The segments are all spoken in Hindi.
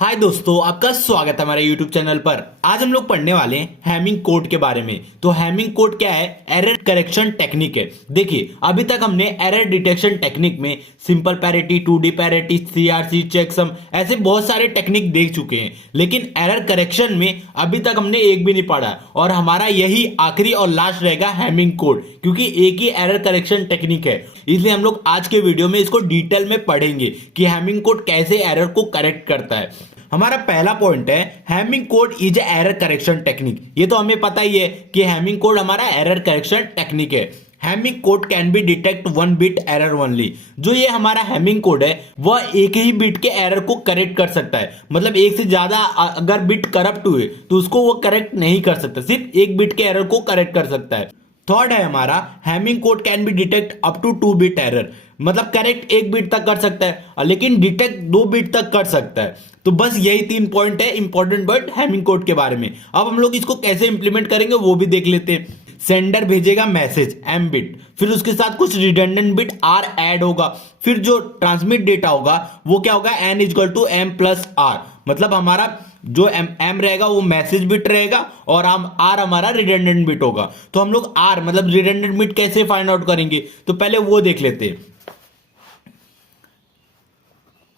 हाय दोस्तों, आपका स्वागत है हमारे YouTube चैनल पर। आज हम लोग पढ़ने वाले हैं हैमिंग कोड के बारे में। तो हैमिंग कोड क्या है? एरर करेक्शन टेक्निक है। देखिए, अभी तक हमने एरर डिटेक्शन टेक्निक में simple parity, 2D parity, CRC, checksum ऐसे बहुत सारे टेक्निक देख चुके हैं, लेकिन एरर करेक्शन में अभी तक हमने एक भी नहीं पढ़ा। और हमारा यही आखिरी और लास्ट रहेगा हैमिंग कोड, क्योंकि एक ही एरर करेक्शन टेक्निक है। इसलिए हम लोग आज के वीडियो में इसको डिटेल में पढ़ेंगे कि हैमिंग कोड कैसे एरर को करेक्ट करता है। हमारा पहला पॉइंट है Hamming code is a error correction technique. ये तो हमें पता ही है कि हैमिंग कोड हमारा एरर करेक्शन टेक्निक है। Hamming code can be detect one bit error only. जो ये हमारा हैमिंग कोड है वह एक ही बिट के एरर को करेक्ट कर सकता है। मतलब एक से ज्यादा अगर बिट करप्ट हुए तो उसको वो करेक्ट नहीं कर सकता, सिर्फ एक बिट के एरर को करेक्ट कर सकता है। थर्ड है हमारा Hamming code can be detect up to 2 bit error. मतलब करेक्ट एक बिट तक कर सकता है, लेकिन डिटेक्ट 2 बिट तक कर सकता है। तो बस यही 3 पॉइंट है इंपॉर्टेंट पॉइंट हैमिंग कोड के बारे में। अब हम लोग इसको कैसे इंप्लीमेंट करेंगे वो भी देख लेते हैं। सेंडर भेजेगा मैसेज m बिट, फिर उसके साथ कुछ रिडंडेंट बिट r ऐड होगा, फिर जो ट्रांसमिट डेटा होगा वो क्या होगा, n equal to m plus r। मतलब हमारा जो m रहेगा वो मैसेज बिट रहेगा और r हमारा रिडंडेंट बिट होगा। तो हम लोग r मतलब रिडंडेंट बिट कैसे फाइंड आउट करेंगे, तो पहले वो देख लेते हैं।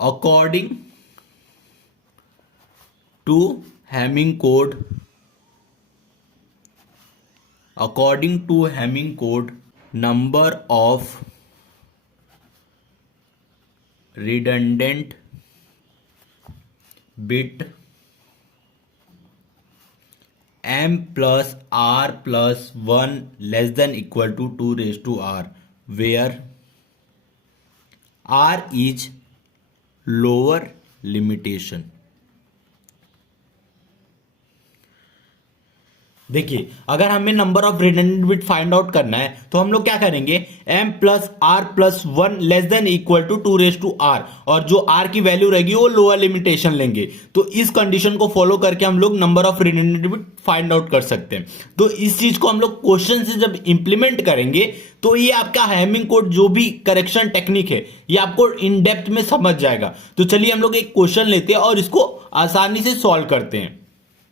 According to Hamming code, according to Hamming code, number of redundant bit m plus r plus 1 less than equal to 2 raised to r, where r is lower limitation। देखिए, अगर हमें number of redundant bit find out करना है तो हम लोग क्या करेंगे, m plus r plus 1 less than equal to 2 raise to r, और जो r की वैल्यू रहेगी वो लोअर लिमिटेशन लेंगे। तो इस कंडीशन को फॉलो करके हम लोग number of redundant bit find out कर सकते हैं। तो इस चीज को हम लोग क्वेश्चन से जब इंप्लीमेंट करेंगे तो ये आपका हैमिंग कोड जो भी करेक्शन टेक्निक है ये आपको इन डेप्थ में समझ जाएगा। तो चलिए हम लोग एक क्वेश्चन लेते हैं और इसको आसानी से सॉल्व करते हैं।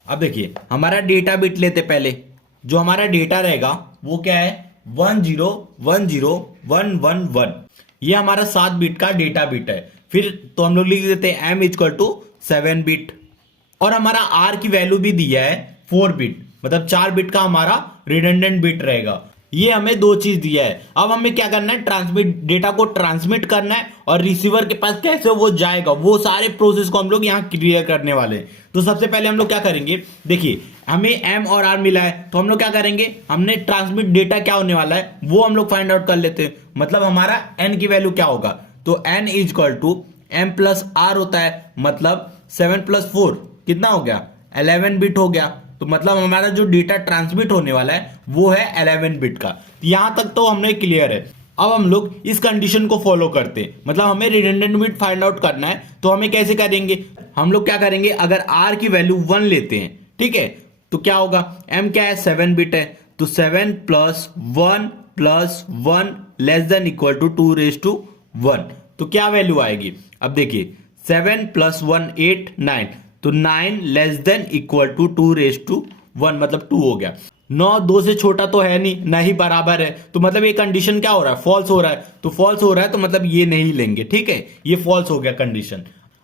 अब देखिए, हमारा डेटा बिट लेते पहले। जो हमारा डेटा रहेगा वो क्या है, 1010111। ये हमारा 7 बिट का डेटा बिट है। फिर तो हम लोग लिख देते हैं m इक्वल टू 7 बिट, और हमारा r की वैल्यू भी दिया है 4 बिट, मतलब 4 बिट का हमारा रिडंडेंट बिट रहेगा। ये हमें 2 चीज दिया है। अब हमें क्या करना है, ट्रांसमिट डेटा को ट्रांसमिट करना है और रिसीवर के पास कैसे वो जाएगा वो सारे प्रोसेस को हम लोग यहाँ क्लियर करने वाले हैं। तो सबसे पहले हम लोग क्या करेंगे, देखिए हमें m और r मिला है तो हम लोग क्या करेंगे, हमने ट्रांसमिट डेटा क्या होने वाला है वो हम लोग फाइंड आउट कर लेते हैं। मतलब हमारा n की वैल्यू क्या होगा, तो n is equal to m plus r होता है। मतलब 7 प्लस 4 कितना हो गया, 11 बिट हो गया। तो मतलब हमारा जो डेटा ट्रांसमिट होने वाला है वो है 11 बिट का। यहां तक तो हमने क्लियर है। अब हम लोग इस कंडीशन को फॉलो करते हैं, मतलब हमें रिडंडेंट बिट फाइंड आउट करना है। तो हमें कैसे करेंगे, हम लोग क्या करेंगे, अगर r की वैल्यू 1 लेते हैं, ठीक है, तो क्या होगा, m क्या है, 7 बिट है, तो 7 plus 1 less than equal to 2 raise to 1। तो क्या वैल्यू आएगी, अब देखिए 7 प्लस 1 8 9, तो 9 less than equal to 2 raise to 1, मतलब 2 हो गया। 9 2 से छोटा तो है नहीं, ना ही बराबर है, तो मतलब ये कंडीशन क्या हो रहा है, फॉल्स हो रहा है। तो फॉल्स हो रहा है तो मतलब ये नहीं लेंगे, ठीक है, ये फॉल्स हो गया कंडीशन।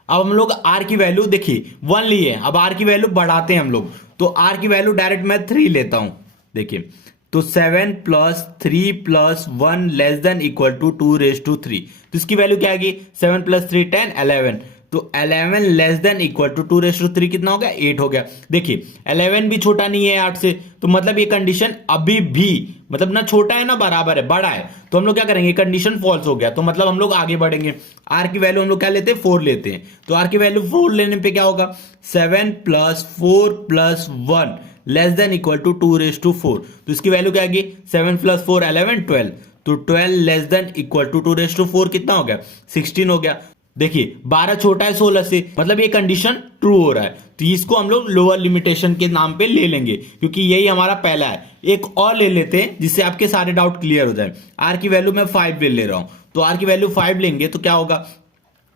अब हम लोग r की वैल्यू देखिए 1 लिए, अब r की वैल्यू बढ़ाते हैं हम लोग। तो r की वैल्यू डायरेक्ट मैं 3 लेता हूं, देखिए, तो 7 plus 3 plus 1 less than equal to 2 raise to 3। तो इसकी वैल्यू क्या आएगी, 7 प्लस 3 10 11, तो 11 less than equal to 2 raise to 3 कितना हो गया, 8 हो गया। देखिए 11 भी छोटा नहीं है 8 से, तो मतलब ये कंडीशन अभी भी मतलब ना छोटा है ना बराबर है, बड़ा है। तो हम लोग क्या करेंगे, कंडीशन फॉल्स हो गया, तो मतलब हम लोग आगे बढ़ेंगे। r की वैल्यू हम लोग क्या लेते हैं, 4 लेते हैं। तो r की वैल्यू 4 लेने पे क्या होगा, 7 plus 4 plus 1 less than equal to 2 raise to 4। तो इसकी वैल्यू क्या आएगी, 7 प्लस 4 11 12, तो 12 less than equal to 2 raise to 4 कितना हो गया, 16 हो गया। देखिए 12 छोटा है 16 से, मतलब ये कंडीशन ट्रू हो रहा है। तो इसको हम लोग लोअर लिमिटेशन के नाम पे ले लेंगे, क्योंकि यही हमारा पहला है। एक और ले लेते हैं जिससे आपके सारे डाउट क्लियर हो जाए। r की वैल्यू मैं 5 ले रहा हूं, तो r की वैल्यू 5 लेंगे तो क्या होगा,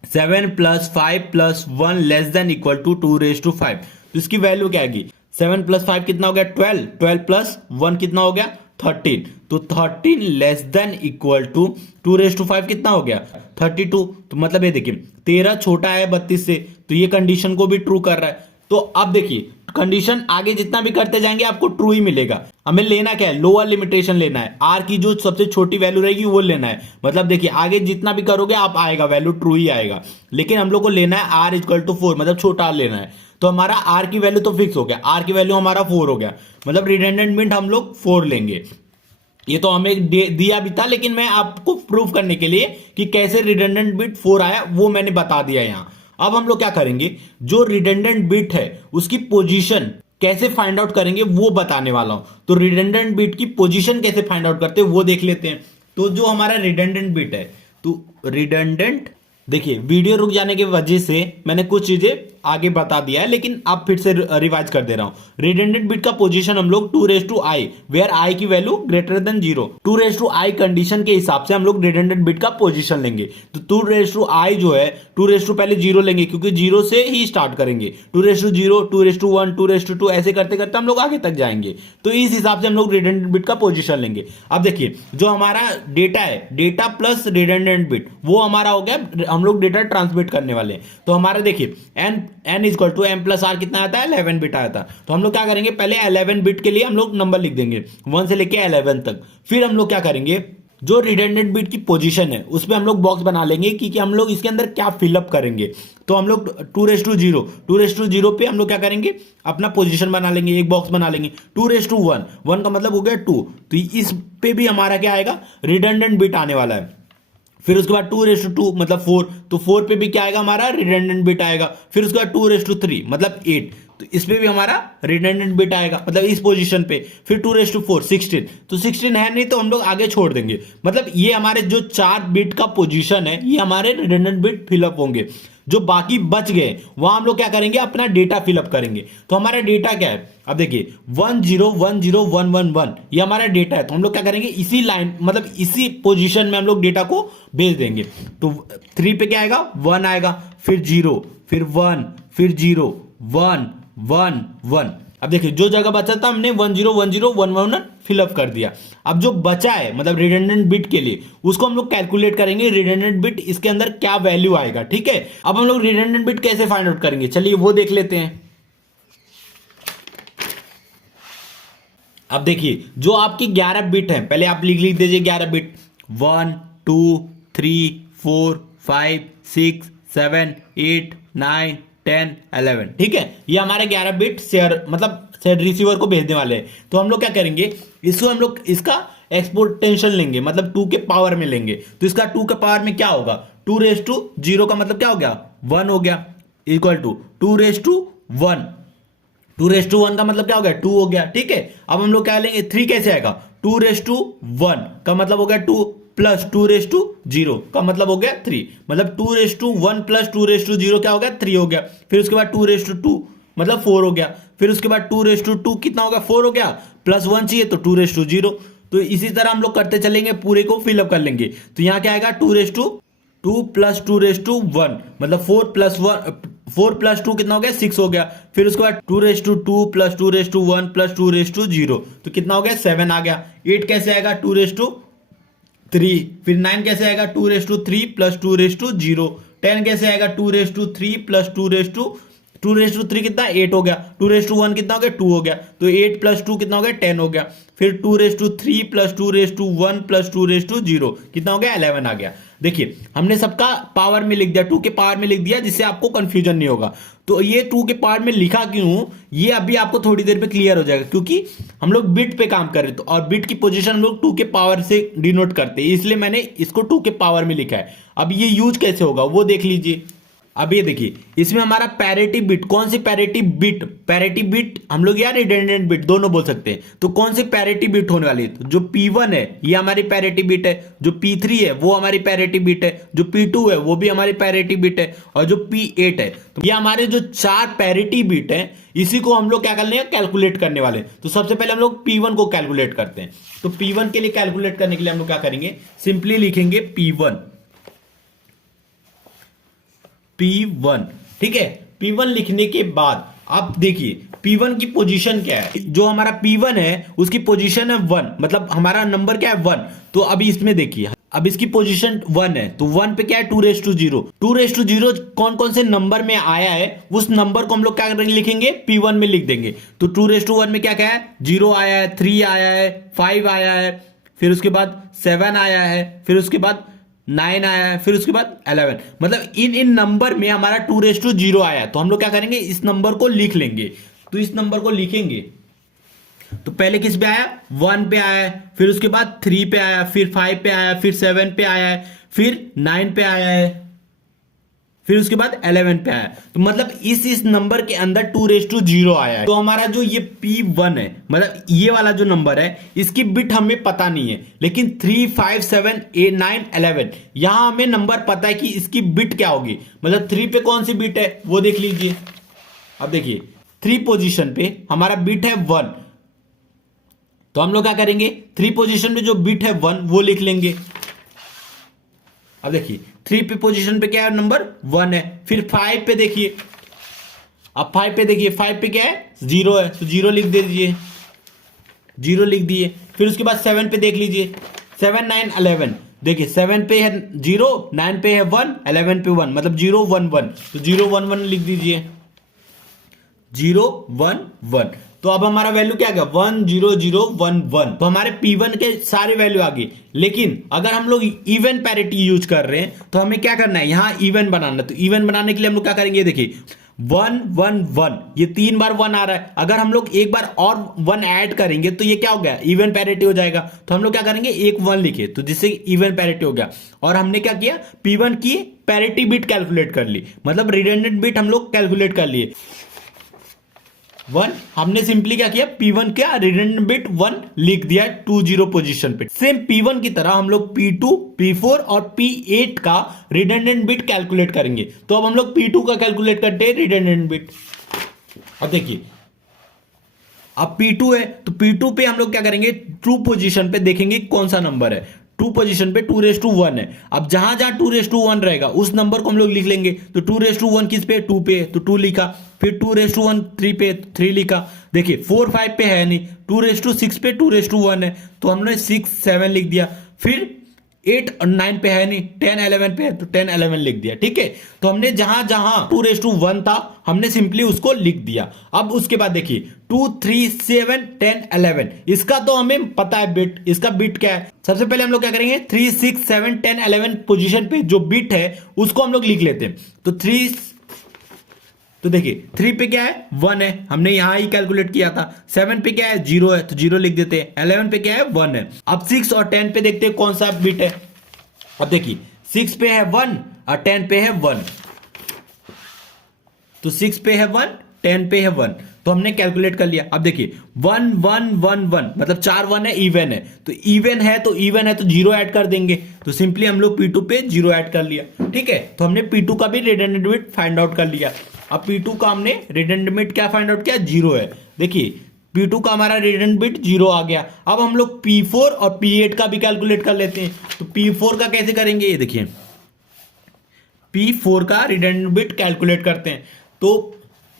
7 plus 5 plus 1 less than equal to 2⁵ तो इसकी वैल्यू क्या आएगी? 7 प्लस 5 कितना हो गया? 12। 12 प्लस 1 कितना हो गया? 13। तो 13 लेस देन इक्वल टू 2⁵ कितना हो गया? 32। तो मतलब ये देखिए 13 छोटा है 32 से, तो ये कंडीशन को भी ट्रू कर रहा है। तो अब देखिए कंडीशन आगे जितना भी करते जाएंगे आपको ट्रू ही मिलेगा। हमें लेना क्या है? लोअर लिमिटेशन लेना है, आर की जो सबसे छोटी वैल्यू रहेगी वो लेना है। मतलब देखिए आगे जितना भी करोगे आप आएगा वैल्यू ट्रू ही आएगा, लेकिन हम लोग को लेना है आर इक्वल टू 4, मतलब छोटा आर लेना है। तो हमारा आर की वैल्यू तो फिक्स हो गया, आर की वैल्यू हमारा 4 हो गया, मतलब रिडंडेंट बिट हम लोग 4 लेंगे। ये तो हमें दिया भी था, लेकिन मैं आपको प्रूफ करने के लिए कि कैसे रिडंडेंट बिट 4 आया वो मैंने बता दिया यहां। अब हम लोग क्या करेंगे, जो रिडंडेंट बिट है उसकी पोजीशन कैसे फाइंड आउट करेंगे वो बताने वाला हूं। तो रिडंडेंट बिट की पोजीशन कैसे फाइंड आउट करते हैं वो देख लेते हैं। तो जो हमारा रिडंडेंट बिट है, तो रिडंडेंट, देखिए वीडियो रुक जाने की वजह से मैंने कुछ चीजें आगे बता दिया है, लेकिन अब फिर से रिवाइज कर दे रहा हूं। रिडंडेंट बिट का पोजीशन हम लोग 2⁵i वेयर i की value greater than 0, 2⁵i condition के हिसाब से हम लोग रिडंडेंट बिट का पोजीशन लेंगे। तो 2⁵i जो है 2 पहले 0 लेंगे क्योंकि 0 से ही स्टार्ट करेंगे, 2⁵0 2⁵1 2⁵2 ऐसे करते करते हम लोग आगे तक जाएंगे। तो इस हिसाब से हम लोग रिडंडेंट बिट का पोजीशन लेंगे। अब देखिए जो हमारा डेटा है, डेटा प्लस रिडंडेंट बिट, वो हमारा हो गया, हम लोग डेटा ट्रांसमिट करने वाले हैं। तो हमारा देखिए n equal to m plus r कितना आता है? 11 बिट आता है। तो हम लोग क्या करेंगे, पहले 11 बिट के लिए हम लोग नंबर लिख देंगे 1 से लेके 11 तक। फिर हम लोग क्या करेंगे, जो रिडंडेंट बिट की पोजीशन है उस पर हम लोग बॉक्स बना लेंगे कि हम लोग इसके अंदर क्या फिलअप करेंगे। तो हम लोग 2⁵0 पे हम लोग क्या करेंगे, अपना पोजीशन बना लेंगे, एक बॉक्स बना लेंगे। 2⁵1, 1 का मतलब हो गया 2, तो इस पे भी हमारा क्या आएगा, रिडंडेंट बिट आने वाला है। फिर उसके बाद 2⁵2 मतलब 4, तो 4 पे भी क्या आएगा हमारा, रिडंडेंट बिट आएगा। फिर उसके बाद 2⁵3 मतलब 8, तो इस पे भी हमारा रिडंडेंट बिट आएगा, मतलब इस पोजीशन पे। फिर 2⁵4 16, तो 16 है नहीं तो हम लोग आगे छोड़ देंगे। मतलब ये हमारे जो 4 बिट का पोजीशन है ये हमारे रिडंडेंट बिट फिलअप होंगे। जो बाकी बच गए वहां हम लोग क्या करेंगे, अपना डेटा फिलअप करेंगे। तो हमारा डेटा क्या है, अब देखिए 10101111 ये हमारा डेटा है। तो हम लोग क्या करेंगे, इसी लाइन मतलब इसी पोजीशन में हम लोग डेटा को भेज देंगे। तो 3 पे क्या आएगा, 1 आएगा, फिर 0, फिर 1, फिर 0, 1 1 1। अब देखिए जो जगह बचा था हमने 101011 फिलअप कर दिया। अब जो बचा है मतलब रिडंडेंट बिट के लिए, उसको हम लोग कैलकुलेट करेंगे, रिडंडेंट बिट इसके अंदर क्या वैल्यू आएगा। ठीक है, अब हम लोग रिडंडेंट बिट कैसे फाइंड आउट करेंगे, चलिए वो देख लेते हैं। अब देखिए जो आपकी 11 बिट है, पहले आप लिख दीजिए 11 बिट, 1 2 3 4 5 6 7 8 9 10 11। ठीक है, ये हमारे 11 बिट शेयर मतलब शेयर रिसीवर को भेजने वाले हैं। तो हम लोग क्या करेंगे, इसको हम लोग इसका एक्सपोर्टेंशियल लेंगे, मतलब 2 के पावर में लेंगे। तो इसका 2 के पावर में क्या होगा, 2⁵0 का मतलब क्या हो गया, 1 हो गया, इक्वल टू 2⁵1, 2⁵1 का मतलब क्या हो गया, 2 हो गया। ठीक है, अब हम लोग क्या लेंगे, 3 कैसे आएगा, 2⁵1 का मतलब हो गया 2 प्लस 2⁵0 का मतलब हो गया 3, मतलब 2⁵1 प्लस 2⁵0 क्या हो गया, 3 हो गया। फिर उसके बाद 2⁵2 मतलब 4 हो गया। फिर उसके बाद 2⁵2 कितना हो गया, 4 हो गया, प्लस 1 चाहिए तो 2⁵0। तो इसी तरह हम लोग करते चलेंगे, पूरे को फिलअप कर लेंगे। तो यहां क्या आएगा, 2 प्लस 2⁵1 मतलब 4 प्लस 2 कितना हो गया, 6 हो गया। फिर उसके बाद 2⁵2 प्लस 2⁵1 प्लस 2⁵0 तो कितना हो गया, 7 आ गया। 8 कैसे आएगा, 2⁵3। फिर 9 कैसे आएगा, 2⁵3 प्लस 2⁵0। 10 कैसे आएगा, 2⁵3 प्लस 2⁵3 कितना, 8 हो गया। 2⁵1 कितना हो गया, 2 हो गया। तो 8 प्लस 2 कितना हो गया, 10 हो गया। फिर 2⁵3 प्लस 2⁵1 प्लस 2⁵0 कितना हो गया, 11 आ गया। देखिए हमने सबका पावर में लिख दिया, 2 के पावर में लिख दिया, जिससे आपको कंफ्यूजन नहीं होगा। तो ये 2 के पावर में लिखा क्यों, ये अभी आपको थोड़ी देर पे क्लियर हो जाएगा, क्योंकि हम लोग बिट पे काम कर रहे हैं और बिट की पोजीशन हम लोग 2 के पावर से डिनोट करते हैं, इसलिए मैंने इसको 2 के पावर में लिखा है। अब ये यूज कैसे होगा वो देख लीजिए। अब ये देखिए इसमें हमारा पैरिटी बिट, कौन सी पैरिटी बिट हम लोग यार रिडंडेंट बिट दोनों बोल सकते हैं। तो कौन सी पैरिटी बिट होने वाली है, तो जो P1 है ये हमारी पैरिटी बिट है, जो P3 है वो हमारी पैरिटी बिट है, जो P2 है वो भी हमारी पैरिटी बिट है, और जो P8 है, तो ये हमारे जो 4 पैरिटी बिट है, इसी को हम लोग क्या करने कैलकुलेट करने वाले। तो सबसे पहले हम लोग P1 को कैलकुलेट करते हैं। तो P1 के लिए कैलकुलेट करने के लिए हम लोग क्या करेंगे, सिंपली लिखेंगे P1 P1, ठीक है। P1 लिखने के बाद आप देखिए P1 की पोजीशन क्या है, जो हमारा P1 है उसकी पोजीशन है 1, मतलब हमारा नंबर क्या है 1। तो अभी इसमें देखिए, अब इसकी पोजीशन 1 है, तो 1 पे क्या है 2 to 0। 2 to 0 कौन कौन से नंबर में आया है उस नंबर को हम लोग क्या लिखेंगे, P1 में लिख देंगे। तो 2 to 1 में क्या क्या है, 0 आया है, 3 आया है, 5 आया है, फिर उसके बाद 7 आया है, फिर उसके बाद 9 आया है, फिर उसके बाद 11। मतलब इन नंबर में हमारा 2 to 0 आया है। तो हम लोग क्या करेंगे, इस नंबर को लिख लेंगे। तो इस नंबर को लिखेंगे तो पहले किस पे आया, 1 पे आया है, फिर उसके बाद 3 पे आया, फिर 5 पे आया, फिर 7 पे आया है, फिर 9 पे आया है, फिर उसके बाद 11 पे आया। तो मतलब इस नंबर के अंदर 2 to 0 आया है। तो हमारा जो ये P1 है, मतलब ये वाला जो नंबर है, इसकी बिट हमें पता नहीं है, लेकिन 3, 5, 7, 8, 9, 11 यहां हमें नंबर पता है कि इसकी बिट क्या होगी। मतलब 3 पे कौन सी बिट है वो देख लीजिए। अब देखिए 3 पोजीशन पे हमारा बिट है 1, तो हम लोग क्या करेंगे, 3 पोजीशन पे जो बिट है 1 वो लिख लेंगे। अब देखिए 3 पे पोजीशन पे क्या है, नंबर 1 है। फिर 5 पे देखिए, अब 5 पे देखिए, 5 पे क्या है, 0 है, तो 0 लिख दीजिए, 0 लिख दिए। फिर उसके बाद 7 पे देख लीजिए, 7, 9, 11 देखिए, 7 पे है 0, 9 पे है 1, 11 पे 1, मतलब 0, 1, 1, तो 0, 1, 1 लिख दीजिए, 0, 1, 1। तो अब हमारा वैल्यू क्या आ गया, 1, 0, 0, 1, 1। तो हमारे P1 के सारे वैल्यू आ गई। लेकिन अगर हम लोग इवन पैरिटी यूज कर रहे हैं तो हमें क्या करना है, यहां इवन बनाना। तो इवन बनाने के लिए हम लोग क्या करेंगे, देखिए 1, 1, 1, ये 3 बार 1 आ रहा है। अगर हम लोग एक बार और 1 ऐड करेंगे तो ये क्या हो गया, इवन पैरिटी हो जाएगा। तो हम लोग क्या करेंगे, एक 1 लिखे, तो जिससे इवन पैरिटी हो गया। और हमने क्या किया, P1 की पैरिटी बिट कैलकुलेट कर ली, मतलब रिडंडेंट बिट हम लोग कैलकुलेट कर लिए 1। हमने सिंपली क्या किया, P1 का रिडंडेंट बिट 1 लिख दिया 20 पोजीशन पे। सेम P1 की तरह हम लोग P2, P4 और P8 का रिडंडेंट बिट कैलकुलेट करेंगे। तो अब हम लोग P2 का कैलकुलेट करते हैं रिडंडेंट बिट। अब देखिए, अब P2 है, तो P2 पे हम लोग क्या करेंगे, 2 पोजीशन पे देखेंगे कौन सा नंबर है। 2 पोजीशन पे 2 to 1 है। अब जहां जहां 2 to 1 रहेगा उस नंबर को हम लोग लिख लेंगे। तो 2 to 1 किस पे, 2 पे, तो 2 लिखा। फिर 2 to 1 3 पे, 3 लिखा। देखिए 4, 5 पे है नहीं, 2 to 6 पे 2 to 1 है, तो हमने 6, 7 लिख दिया। फिर 8 और 9 पे है नहीं, 10, 11 पे है, तो 10, 11 लिख दिया। ठीक है, तो हमने जहां जहां 2 to 1 था हमने सिंपली उसको लिख दिया। अब उसके बाद देखिए 2, 3, 7, 10, 11 इसका तो हमें पता है बिट, इसका बिट क्या है। सबसे पहले हम लोग क्या करेंगे, 3, 6, 7, 10, 11 पोजीशन पे जो बिट है उसको हम लोग लिख लेते हैं। तो 3, तो देखिए 3 पे क्या है, 1 है, हमने यहां ही कैलकुलेट किया था। 7 पे क्या है, 0 है, तो 0 लिख देते हैं। 11 पे क्या है, 1 है। अब 6 और 10 पे देखते हैं कौन सा बिट है। अब देखिए 6 पे है 1 और 10 पे है 1, तो 6 पे है 1, 10 पे है 1, तो हमने कैलकुलेट कर लिया। अब देखिए 1, 1, 1, 1 मतलब 4 1 है, इवन है, तो इवन है तो 0 ऐड कर देंगे। तो सिंपली हम लोग P2 पे 0 ऐड कर लिया। ठीक है, तो हमने P2 का भी रिडंडेंट बिट फाइंड आउट कर लिया। अब P2 का हमने रिडंडेंट बिट क्या फाइंड आउट किया, 0 है। देखिए P2 का हमारा रिडंडेंट बिट 0 आ गया। अब हम लोग P4 और P8 का भी कैलकुलेट कर लेते हैं। तो P4 का कैसे करेंगे, ये देखिए P4 का रिडंडेंट बिट कैलकुलेट करते हैं। तो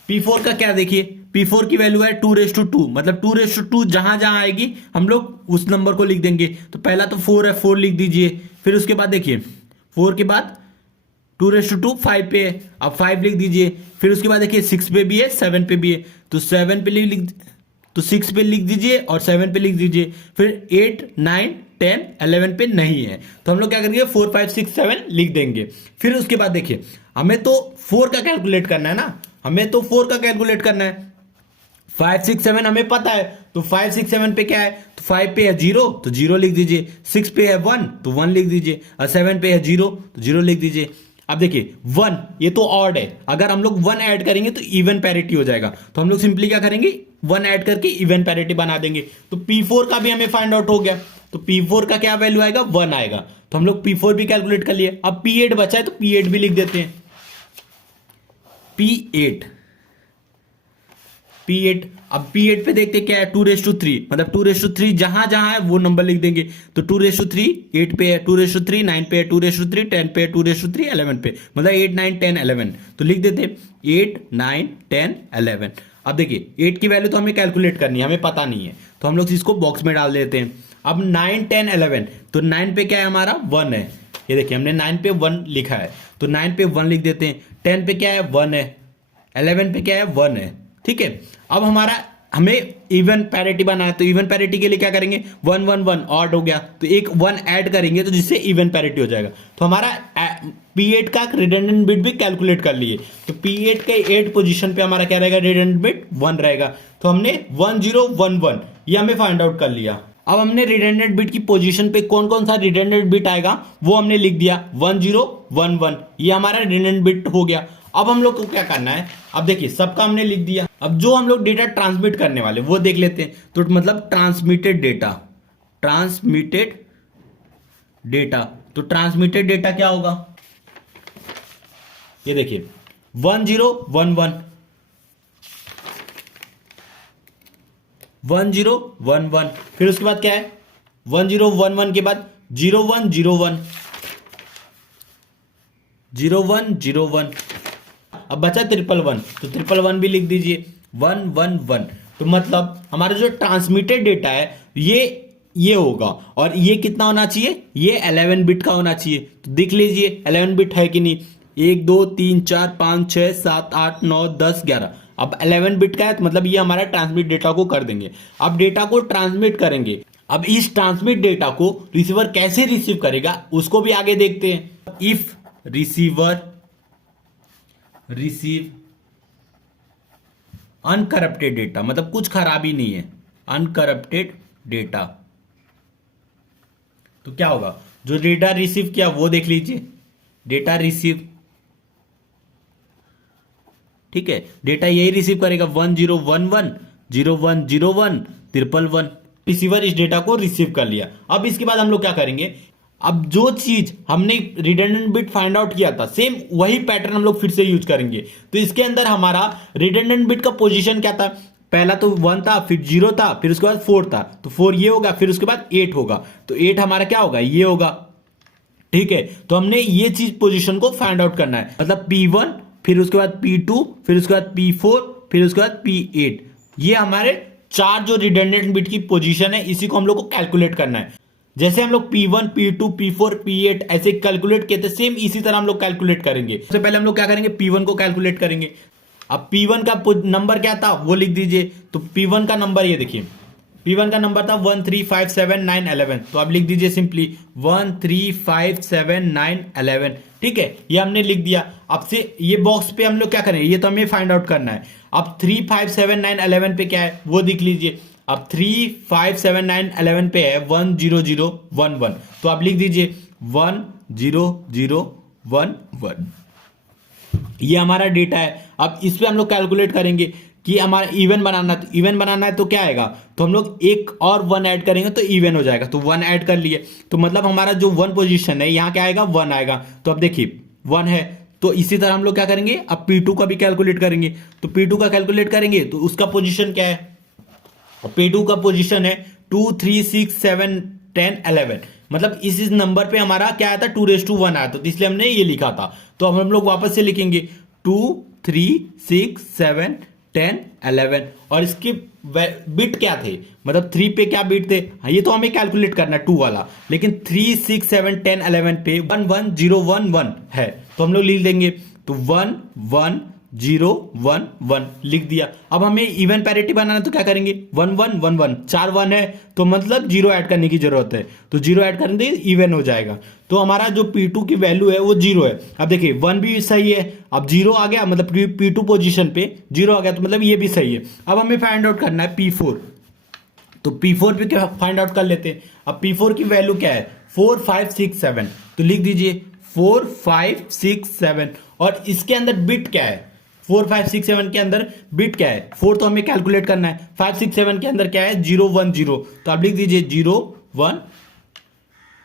P4 का क्या, देखिए P4 की वैल्यू है 2 to 2, मतलब 2 to 2 जहां जहां आएगी हम लोग उस नंबर को लिख देंगे। तो पहला तो 4 है, 4 लिख दीजिए। फिर उसके बाद देखिए 4 के बाद 2 to 2 5 पे है, अब 5 लिख दीजिए। फिर उसके बाद देखिए 6 पे भी है, 7 पे भी है, तो 7 पे लिख, तो 6 पे लिख दीजिए और 7 पे लिख दीजिए। फिर 8, 9, 10, 11 पे नहीं है, तो हम लोग क्या करेंगे 4, 5, 6, 7 लिख देंगे। फिर उसके बाद देखिए हमें तो 4 का कैलकुलेट करना है ना, हमें तो 4 का कैलकुलेट करना है। 5, 6, 7 हमें पता है, तो 5, 6, 7 पे क्या है, तो 5 पे है 0, तो 0 लिख दीजिए। 6 पे है 1, तो 1 लिख दीजिए। और 7 पे है 0, तो 0 लिख दीजिए। अब देखिए 1 ये तो ऑड है, अगर हम लोग 1 ऐड करेंगे तो इवन पैरिटी हो जाएगा। तो हम लोग सिंपली क्या करेंगे, 1 ऐड करके इवन पैरिटी बना देंगे। तो P4 का भी हमें फाइंड आउट हो गया। तो P4 का क्या वैल्यू आएगा, 1 आएगा। तो हम लोग P4 भी कैलकुलेट कर लिए। अब P8 बचा है, तो P8 भी लिख देते हैं। P8। अब P8 पे देखते क्या है 2/3, मतलब 2/3 जहां जहां है वो नंबर लिख देंगे। तो 2/3 8 पे है, 2/3 9 पे है, 2/3 10 पे है, 2/3 11 पे, मतलब 8 9 10 11। तो लिख देते 8 9 10 11। अब देखिए 8 की वैल्यू तो हमें कैलकुलेट करनी है, हमें पता नहीं है, तो हम लोग इसको बॉक्स में डाल देते हैं। अब 9 10 11, तो 9 पे क्या है हमारा 1 है, ये देखिए हमने 9 पे 1 लिखा है, तो 9 पे 1 लिख देते हैं। 10 पे क्या है 1 है, 11 पे क्या है 1 है, ठीक है। अब हमें इवन पैरिटी बनाना है, तो इवन पैरिटी के लिए क्या करेंगे 1 1 1 ऑड हो गया, तो एक 1 ऐड करेंगे तो जिससे इवन पैरिटी हो जाएगा। तो हमारा P8 का रिडंडेंट बिट भी कैलकुलेट कर लिए, तो P8 के 8 पोजीशन पे हमारा क्या रहेगा रिडंडेंट बिट 1 रहेगा। तो हमने 1 0 1 1 ये हमें फाइंड आउट कर लिया। अब हमने रिडंडेंट बिट की पोजीशन पे कौन कौन सा रिडंडेंट बिट आएगा वो हमने लिख दिया 1 0 1 1, ये हमारा रिडंडेंट बिट हो गया। अब हम लोग को क्या करना है, अब देखिए सबका हमने लिख दिया। अब जो हम लोग डेटा ट्रांसमिट करने वाले वो देख लेते हैं। तो मतलब ट्रांसमिटेड डेटा, तो ट्रांसमिटेड डेटा क्या होगा, ये देखिए 1 0 1 1 1 0 1 1, फिर उसके बाद क्या है 1 0 1 1 के बाद 0 1 0 1 0 1 0 1। अब बचा 111, तो 111 भी लिख दीजिए 1 1 1। तो मतलब हमारा जो ट्रांसमिटेड डेटा है ये होगा, और ये कितना होना चाहिए, ये 11 बिट का होना चाहिए। तो देख लीजिए 11 बिट है कि नहीं, 1 2 3 4 5 6 7 8 9 10 11। अब 11 बिट का है, तो मतलब ये हमारा ट्रांसमिट डेटा को कर देंगे। अब डेटा को ट्रांसमिट करेंगे, अब इस ट्रांसमिट डेटा को रिसीवर कैसे रिसीव करेगा उसको भी आगे देखते हैं। If receiver receive uncorrupted data, मतलब कुछ खराबी नहीं है, अनकरप्टेड डेटा, तो क्या होगा, जो डेटा रिसीव किया वो देख लीजिए, डेटा रिसीव, ठीक है, डेटा यही रिसीव करेगा 1 0 1 1 0 1 0 1 111। रिसीवर इस डेटा को रिसीव कर लिया। अब इसके बाद हम लोग क्या करेंगे, अब जो चीज हमने रिडंडेंट बिट फाइंड आउट किया था सेम वही पैटर्न हम लोग फिर से यूज करेंगे। तो इसके अंदर हमारा रिडंडेंट बिट का पोजीशन क्या था, पहला तो 1 था, फिर 0 था, फिर उसके बाद 4 था, तो 4 ये होगा, फिर उसके बाद 8 होगा, तो 8 हमारा क्या होगा ये होगा, ठीक है। तो हमने ये चीज पोजीशन को फाइंड आउट करना है, मतलब P1, फिर उसके बाद P2, फिर उसके बाद P4, फिर उसके बाद P8, ये हमारे 4 जो रिडंडेंट बिट की पोजीशन है, इसी को हम लोग को कैलकुलेट करना है। जैसे हम लोग P1 P2 P4 P8 ऐसे कैलकुलेट किए थे, सेम इसी तरह हम लोग कैलकुलेट करेंगे। सबसे पहले हम लोग क्या करेंगे P1 को कैलकुलेट करेंगे। अब P1 का नंबर क्या था वो लिख दीजिए। तो P1 का नंबर ये देखिए, P1 का नंबर था 1 3 5 7 9 11, तो आप लिख दीजिए सिंपली 1 3 5 7 9 11, ठीक है, ये हमने लिख दिया। अब से ये बॉक्स पे हम लोग क्या करेंगे, ये तो हमें फाइंड आउट करना है। अब 3 5 7 9 11 पे क्या है वो देख लीजिए। अब 3 5 7 9 11 पे है 1 0 0 1 1, तो आप लिख दीजिए 1 0 0 1 1, ये हमारा डेटा है। अब इस पे हम लोग कैलकुलेट करेंगे कि हमारा इवन बनाना है, तो इवन बनाना है तो क्या आएगा, तो हम लोग एक और 1 ऐड करेंगे तो इवन हो जाएगा, तो 1 ऐड कर लिए, तो मतलब हमारा जो 1 पोजीशन है यहाँ क्या आएगा 1 आएगा। तो अब देखिए 1 है, तो इसी तरह हम लोग क्या करेंगे, अब P2 का भी कैलकुलेट करेंगे। तो P2 का कैलकुलेट करेंगे तो उसका पोजीशन क्या है, P2 का पोजीशन है 2 3 6 7 10 11, मतलब इस नंबर पे हमारा क्या आया था 2:1 आया था, तो इसलिए हमने ये लिखा था। तो अब हम लोग वापस से लिखेंगे 2 3 6 7 10 11, और इसके बिट क्या थे, मतलब 3 पे क्या बिट थे, ये तो हमें कैलकुलेट करना है 2 वाला, लेकिन 3 6 7 10 11 पे 1 1 0 1 1 है, तो हम लोग लिख देंगे, तो 1 1 0 1 1 लिख दिया। अब हमें इवन पैरिटी बनाना तो क्या करेंगे 1 1 1 1, 4 1 है तो मतलब 0 ऐड करने की जरूरत है, तो 0 ऐड करने से इवन हो जाएगा। तो हमारा जो P2 की वैल्यू है वो 0 है। अब देखिए 1 भी सही है, अब 0 आ गया, मतलब P2 पोजीशन पे 0 आ गया, तो मतलब ये भी सही है। अब हमें फाइंड आउट करना है P4, तो P4 पे क्या फाइंड आउट कर लेते हैं। अब P4 की वैल्यू क्या है 4 5 6 7, तो लिख दीजिए 4 5 6 7, और इसके अंदर बिट क्या है 4 5 6 7 के अंदर बिट क्या है 4, तो हमें कैलकुलेट करना है। 5 6 7 के अंदर क्या है 0 1 0, तो आप लिख दीजिए 0 1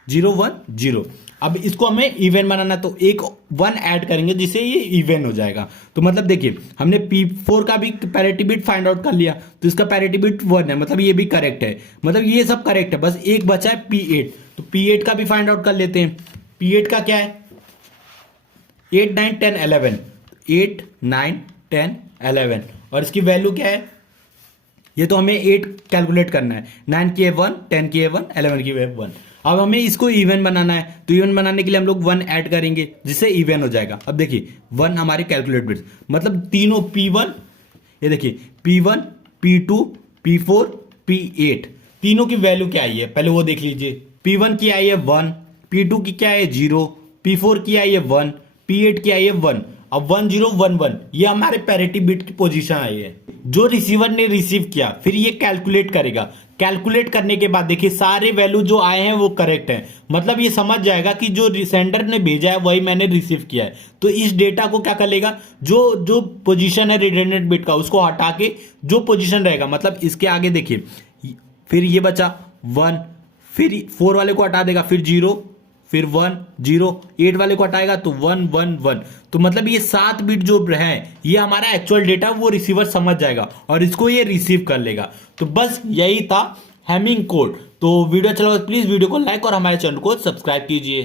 0 1 0। अब इसको हमें इवन बनाना, तो एक 1 ऐड करेंगे जिससे ये इवन हो जाएगा। तो मतलब देखिए हमने P4 का भी पैरिटी बिट फाइंड आउट कर लिया, तो इसका पैरिटी बिट 1 है, मतलब ये भी करेक्ट है, मतलब ये सब करेक्ट है, बस एक बचा है P8। तो P8 का भी फाइंड आउट कर लेते हैं। P8 का क्या है, 8 9 10 11, 8 9 10 11, और इसकी वैल्यू क्या है, ये तो हमें 8 कैलकुलेट करना है, 9 की है 1, 10 की है 1, 11 की है 1। अब हमें इसको इवन बनाना है, तो इवन बनाने के लिए हम लोग 1 ऐड करेंगे जिससे इवन हो जाएगा। अब देखिए 1 हमारे कैलकुलेट बिट्स, मतलब तीनों P1, ये देखिए P1 P2 P4 P8, तीनों की वैल्यू क्या आई है पहले वो देख लीजिए। P1 की आई है 1, P2 की क्या है 0, P4 की आई है 1, P8 की आई है 1। अब 1 0 1 1 ये हमारे पैरिटी बिट की पोजीशन आई है, जो रिसीवर ने रिसीव किया फिर ये कैलकुलेट करेगा। कैलकुलेट करने के बाद देखिए सारे वैल्यू जो आए हैं वो करेक्ट हैं, मतलब ये समझ जाएगा कि जो सेंडर ने भेजा है वही मैंने रिसीव किया है। तो इस डेटा को क्या कर लेगा, जो जो पोजीशन है रिडंडेंट बिट का उसको हटा के जो पोजीशन रहेगा, मतलब इसके आगे देखिए फिर ये बचा 1, फिर 4 वाले को हटा देगा, फिर 0, फिर 1 0, 8 वाले को हटाएगा तो 1 1 1। तो मतलब ये 7 बिट जो है ये हमारा एक्चुअल डेटा वो रिसीवर समझ जाएगा और इसको ये रिसीव कर लेगा। तो बस यही था हैमिंग कोड। तो वीडियो अच्छा लगा प्लीज वीडियो को लाइक और हमारे चैनल को सब्सक्राइब कीजिए।